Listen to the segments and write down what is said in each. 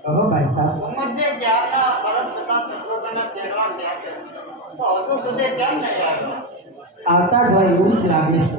કહો ભાઈ સાહેબ શત્રુઘ્નના તહેવાર થયા છે તો હજુ સુધી કેમ નહીં આવ્યો આવતા જ હોય એવું જ લાગે છે.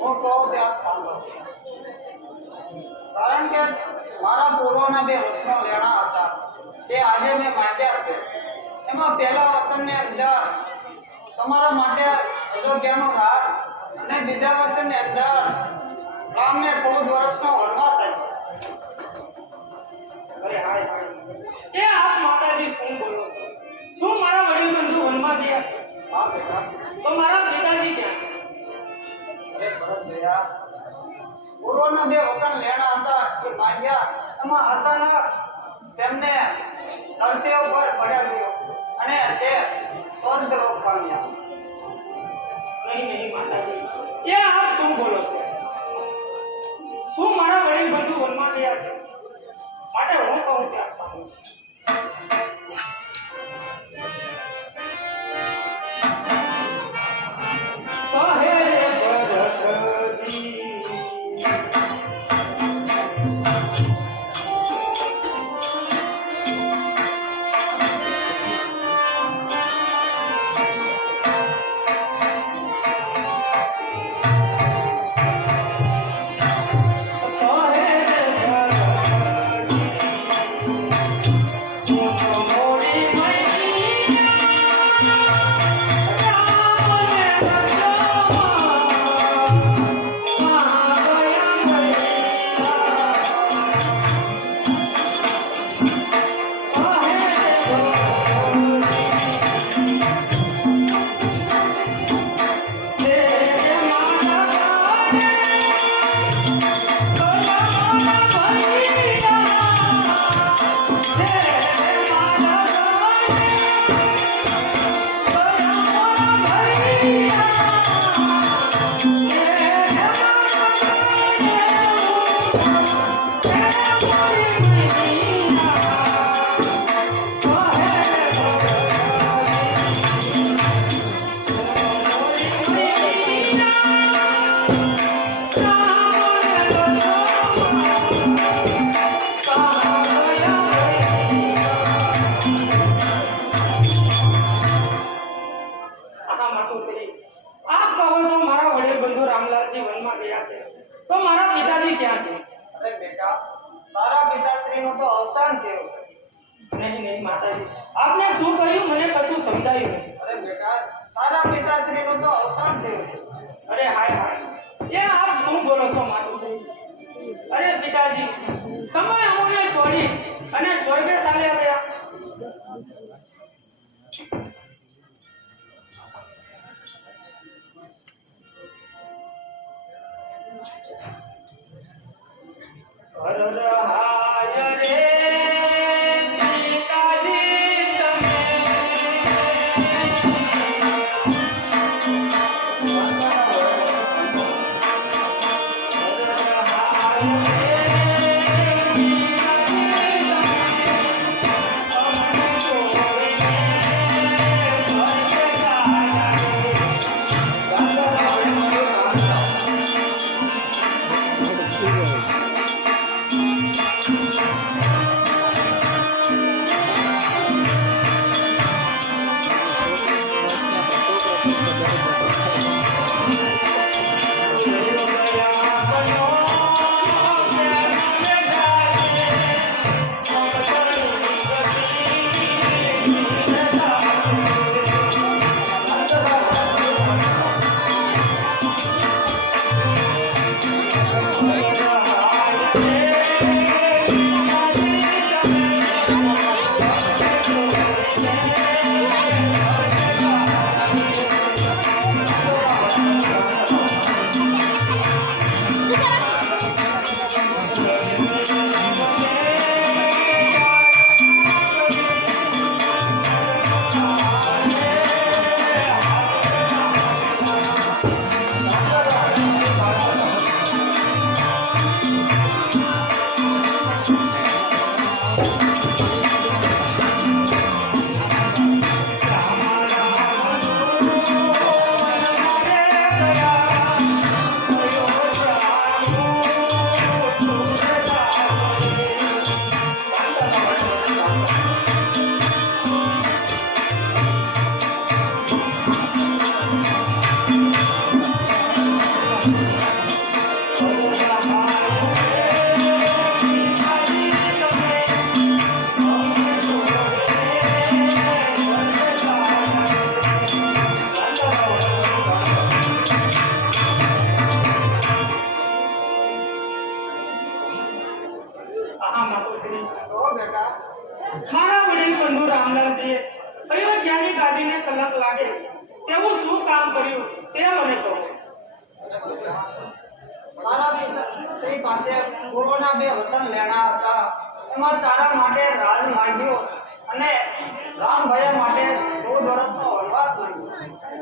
હું કહું કે આપ સાંભળો. કારણ કે મારા પૂર્વના બે વચનો લેણા હતા. તે આજે મેં માંગ્યા છે. એમાં પહેલા વચનની અંદર તમારા માટે અયોધ્યાનો રાજ અને બીજા વચનની અંદર રામને ચૌદ વર્ષનો વનવાસ હાય એ આપ માતાજી શું બોલો શું મારા વડીલ બંધુ વનમાં ગયા તો મારા પિતાજી ક્યાં ભરત બે વચન લેણા હતા એ માંગ્યા એમાં અચાનક તેમને ધરતી ઉપર પડ્યા ગયો અને તે સ્વર્ગ લોક પામ્યા નહીં નહીં એ આપ શું બોલો શું મારા વડીલ બંધુ વનમાં છે? માટે હું કહું કે મારા વડીલ બંધુ રામલાલજીએ કયો લાગે તેવું શું કામ કર્યું તે મને કહો. મારા પાસે ગુરુના બે વસન લેણા હતા. એમાં તારા માટે રાજ માંગ્યો અને રામભાઈ માટે છો વર્ષ નો વનવાસ માંગ્યો.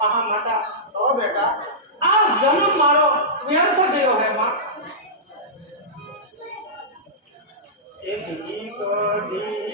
આહા માતા તો બેટા આ જન્મ મારો વ્યર્થ ગયો હે માં. એક ગીત ડી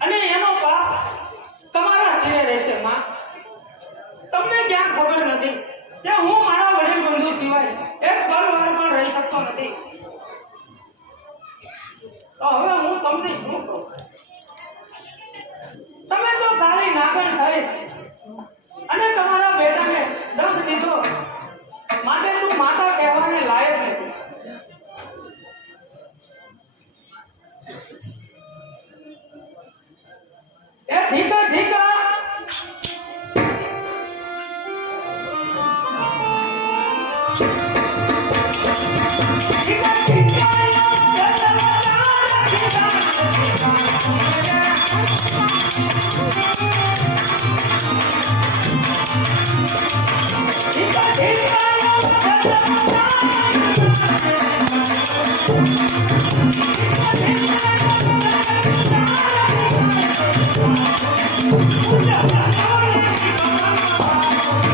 I mean,